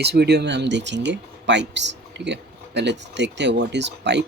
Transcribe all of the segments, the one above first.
इस वीडियो में हम देखेंगे पाइप्स। ठीक है, पहले तो देखते हैं व्हाट इज़ पाइप।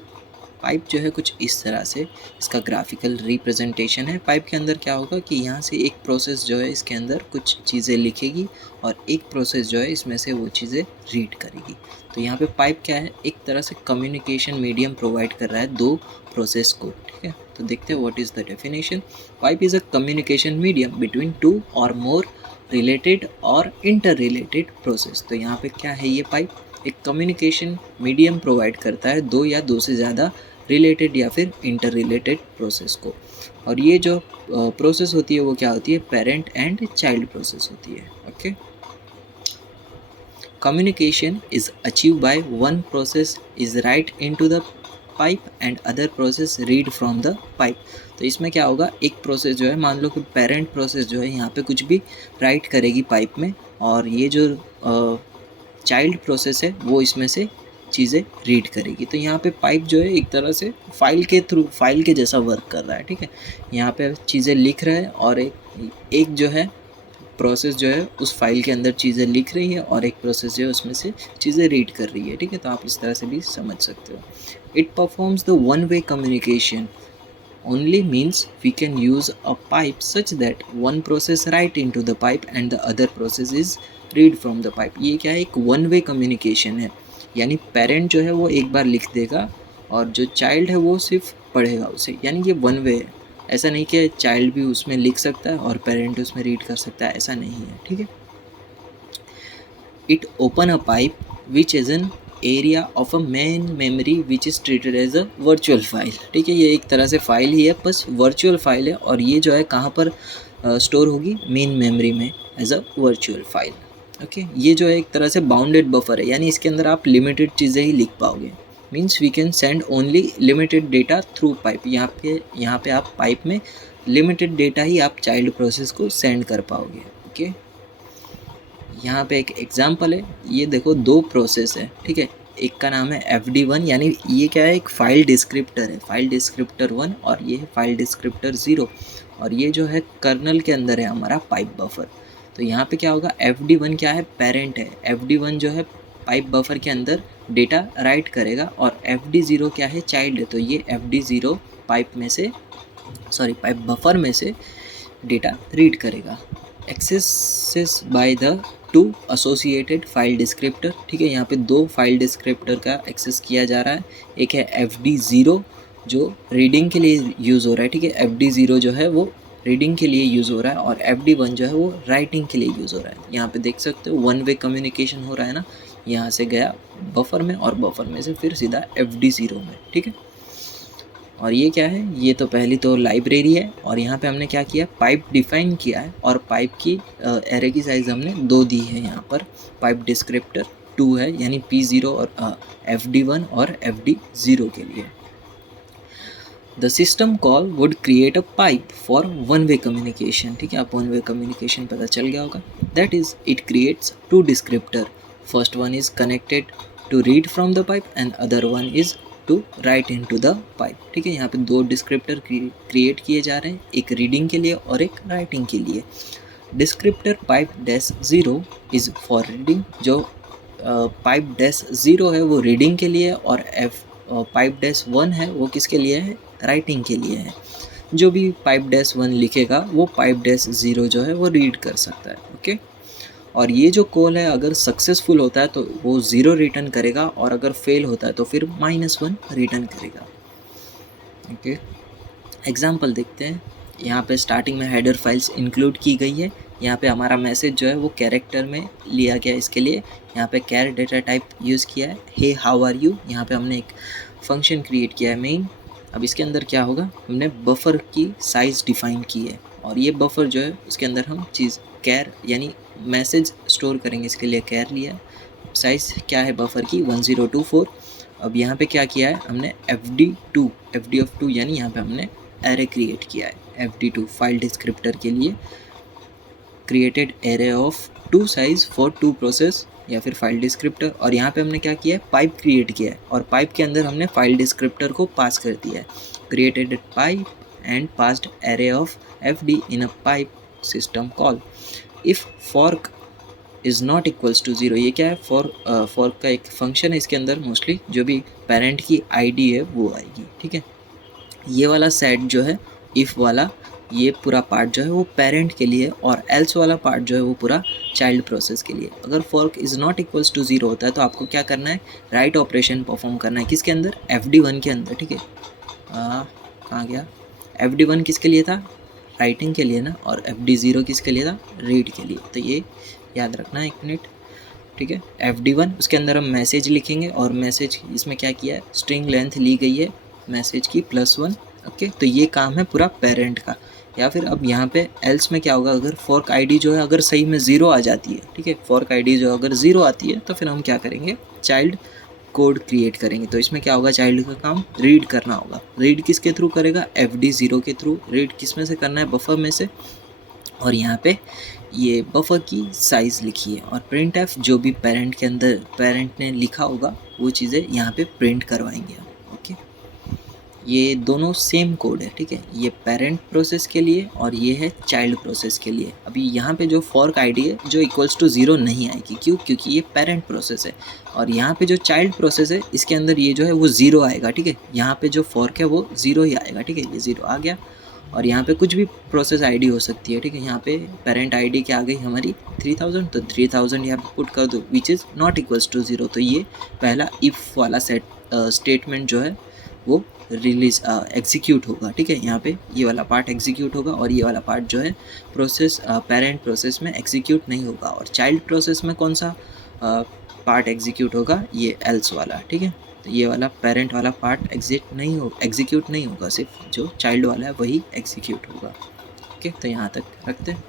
पाइप जो है कुछ इस तरह से इसका ग्राफिकल रिप्रेजेंटेशन है। पाइप के अंदर क्या होगा कि यहाँ से एक प्रोसेस जो है इसके अंदर कुछ चीज़ें लिखेगी और एक प्रोसेस जो है इसमें से वो चीज़ें रीड करेगी। तो यहाँ पे पाइप क्या है, एक तरह से कम्युनिकेशन मीडियम प्रोवाइड कर रहा है दो प्रोसेस को। ठीक है, तो देखते हैं what is the definition. Pipe is a communication medium between two और मोर रिलेटेड और इंटर रिलेटेड प्रोसेस। तो यहाँ पे क्या है, ये पाइप एक कम्युनिकेशन मीडियम प्रोवाइड करता है दो या दो से ज़्यादा रिलेटेड या फिर इंटर रिलेटेड प्रोसेस को। और ये जो प्रोसेस होती है वो क्या होती है, पेरेंट एंड चाइल्ड प्रोसेस होती है। Okay, communication is achieve by one process is right into the pipe and other process read from the pipe. तो इसमें क्या होगा, एक प्रोसेस जो है, मान लो कि पेरेंट प्रोसेस जो है यहाँ पे कुछ भी राइट करेगी पाइप में, और ये जो चाइल्ड प्रोसेस है वो इसमें से चीज़ें रीड करेगी। तो यहाँ पे पाइप जो है एक तरह से फाइल के थ्रू, फाइल के जैसा वर्क कर रहा है। ठीक है, यहाँ पे चीज़ें लिख रहा है और एक जो है प्रोसेस जो है उस फाइल के अंदर चीज़ें लिख रही है और एक प्रोसेस जो है उसमें से चीज़ें रीड कर रही है। ठीक है, तो आप इस तरह से भी समझ सकते हो। It performs the one way communication only means we can use a pipe such that one process write into the pipe and the other process is read from the pipe। ये क्या है, एक वन वे कम्युनिकेशन है, यानी parent जो है वो एक बार लिख देगा और जो चाइल्ड है वो सिर्फ पढ़ेगा उसे, यानी ये वन वे है। ऐसा नहीं कि चाइल्ड भी उसमें लिख सकता है और पेरेंट उसमें रीड कर सकता है, ऐसा नहीं है। ठीक है, it open a pipe which is an area of a main memory which is treated as a virtual file. ठीक है, ये एक तरह से फाइल ही है, बस वर्चुअल फाइल है, और ये जो है कहाँ पर स्टोर होगी, मेन मेमोरी में as a virtual file. Okay, ये जो है एक तरह से बाउंडेड बफर है, यानी इसके अंदर आप लिमिटेड चीज़ें ही लिख पाओगे। Means we can send only limited data through pipe. यहाँ पे आप पाइप में लिमिटेड डेटा ही आप चाइल्ड प्रोसेस को सेंड कर पाओगे। ओके, यहाँ पे एक एग्जाम्पल है, ये देखो दो प्रोसेस है। ठीक है, एक का नाम है fd1, यानी ये क्या है, एक फाइल डिस्क्रिप्टर है, फाइल डिस्क्रिप्टर 1, और ये है फाइल डिस्क्रिप्टर 0, और ये जो है कर्नल के अंदर है हमारा पाइप बफर। तो यहाँ पे क्या होगा, fd1 क्या है, पेरेंट है। fd1 जो है पाइप बफर के अंदर डेटा राइट करेगा, और fd0 क्या है, चाइल्ड है। तो ये fd0 पाइप में से, सॉरी, पाइप बफर में से डेटा रीड करेगा। Access by the two associated file descriptor. ठीक है, यहाँ पे दो फाइल डिस्क्रिप्टर का एक्सेस किया जा रहा है। एक है fd0 जो रीडिंग के लिए यूज़ हो रहा है। ठीक है, fd0 जो है वो रीडिंग के लिए यूज़ हो रहा है, और fd1 जो है वो राइटिंग के लिए यूज़ हो रहा है। यहाँ पे देख सकते हो वन वे कम्युनिकेशन हो रहा है ना, यहाँ से गया बफर में और बफर में से फिर सीधा fd0 में। ठीक है, और ये क्या है, ये तो पहली तो लाइब्रेरी है, और यहाँ पे हमने क्या किया, पाइप डिफाइन किया है, और पाइप की एरे की साइज़ हमने 2 दी है। यहाँ पर पाइप डिस्क्रिप्टर 2 है, यानी P0 और fd1 और fd0 के लिए। The system call would create a pipe for one way communication. ठीक है, आप वन वे कम्युनिकेशन पता चल गया होगा। That is it creates two descriptor, first one is connected to read from the pipe and other one is to write into the pipe. ठीक है, यहाँ पे दो डिस्क्रिप्टर क्रिएट किए जा रहे हैं, एक रीडिंग के लिए और एक राइटिंग के लिए। Descriptor pipe dash 0 is for reading, जो पाइप डैश 0 है वो रीडिंग के लिए, और पाइप डैश 1 है वो किसके लिए है, राइटिंग के लिए है। जो भी पाइप डैश 1 लिखेगा वो पाइप डैश 0 जो है वो रीड कर सकता है। ओके, और ये जो कॉल है अगर सक्सेसफुल होता है तो वो 0 रिटर्न करेगा, और अगर फेल होता है तो फिर -1 रिटर्न करेगा। ओके, एग्जाम्पल देखते हैं। यहाँ पे स्टार्टिंग में हेडर फाइल्स इंक्लूड की गई है। यहाँ पे हमारा मैसेज जो है वो कैरेक्टर में लिया गया, इसके लिए यहाँ पे कैर डेटा टाइप यूज़ किया है। हे हाउ आर यू, यहाँ पे हमने एक फंक्शन क्रिएट किया है मेन। अब इसके अंदर क्या होगा, हमने बफर की साइज़ डिफाइन की है, और ये बफर जो है उसके अंदर हम चीज़ कैर यानी मैसेज स्टोर करेंगे, इसके लिए कैर लिया। साइज़ क्या है बफर की, 1024। अब यहाँ पे क्या किया है हमने, fd2 यानी यहाँ पे हमने एरे क्रिएट किया है। fd2 फाइल डिस्क्रिप्टर के लिए created array of 2 size for 2 process या फिर फाइल डिस्क्रिप्टर। और यहाँ पे हमने क्या किया है, पाइप क्रिएट किया है, और पाइप के अंदर हमने फाइल डिस्क्रिप्टर को पास कर दिया है। Created pipe and passed array of fd in a pipe system call. If fork is not equals to zero, ये क्या है, फॉर का एक फंक्शन है, इसके अंदर मोस्टली जो भी पेरेंट की आईडी है वो आएगी, ठीक है। ये वाला सेट जो है, इफ़ वाला, ये पूरा पार्ट जो है वो पेरेंट के लिए, और एल्स वाला पार्ट जो है वो पूरा चाइल्ड प्रोसेस के लिए। अगर fork is not equals to zero होता है तो आपको क्या करना है, राइट ऑपरेशन परफॉर्म करना है, किसके अंदर, FD1 के अंदर, ठीक है। कहाँ गया, FD1 किसके लिए था, राइटिंग के लिए ना, और FD0 किसके लिए था, रीड के लिए। तो ये याद रखना है 1 मिनट, ठीक है। FD1 उसके अंदर हम मैसेज लिखेंगे, और मैसेज इसमें क्या किया है, स्ट्रिंग लेंथ ली गई है मैसेज की +1, ओके। तो ये काम है पूरा पेरेंट का। या फिर अब यहाँ पे एल्स में क्या होगा, अगर फॉर्क आईडी जो है अगर सही में 0 आ जाती है, ठीक है, फॉर्क आईडी जो अगर 0 आती है तो फिर हम क्या करेंगे, चाइल्ड कोड क्रिएट करेंगे। तो इसमें क्या होगा, चाइल्ड का काम रीड करना होगा। रीड किसके थ्रू करेगा, FD0 के थ्रू। रीड किस में से करना है, बफर में से। और यहाँ पे ये बफर की साइज़ लिखी है, और प्रिंट एफ जो भी पेरेंट के अंदर पेरेंट ने लिखा होगा वो चीज़ें यहाँ पे प्रिंट करवाएंगे हम, ओके। ये दोनों सेम कोड है, ठीक है। ये पेरेंट प्रोसेस के लिए और ये है चाइल्ड प्रोसेस के लिए। अभी यहाँ पे जो फॉर्क आईडी है जो इक्वल्स टू 0 नहीं आएगी, क्यों, क्योंकि ये पेरेंट प्रोसेस है। और यहाँ पे जो चाइल्ड प्रोसेस है इसके अंदर ये जो है वो 0 आएगा, ठीक है। यहाँ पे जो फॉर्क है वो 0 ही आएगा, ठीक है। ये 0 आ गया, और यहाँ पे कुछ भी प्रोसेस आईडी हो सकती है, ठीक है। यहाँ पे पेरेंट आईडी क्या आ गई हमारी 3000, तो 3000 यहाँ पे पुट कर दो, which is not equals to 0। तो ये पहला इफ़ वाला स्टेटमेंट जो है वो रिलीज एग्जीक्यूट होगा, ठीक है। यहाँ पे ये वाला पार्ट एग्जीक्यूट होगा, और ये वाला पार्ट जो है प्रोसेस पेरेंट प्रोसेस में एग्जीक्यूट नहीं होगा। और चाइल्ड प्रोसेस में कौन सा पार्ट एग्जीक्यूट होगा, ये एल्स वाला, ठीक है। तो ये वाला पेरेंट वाला पार्ट एग्जीक्यूट नहीं होगा, सिर्फ जो चाइल्ड वाला है वही एग्जीक्यूट होगा, ओके। तो यहाँ तक रखते हैं।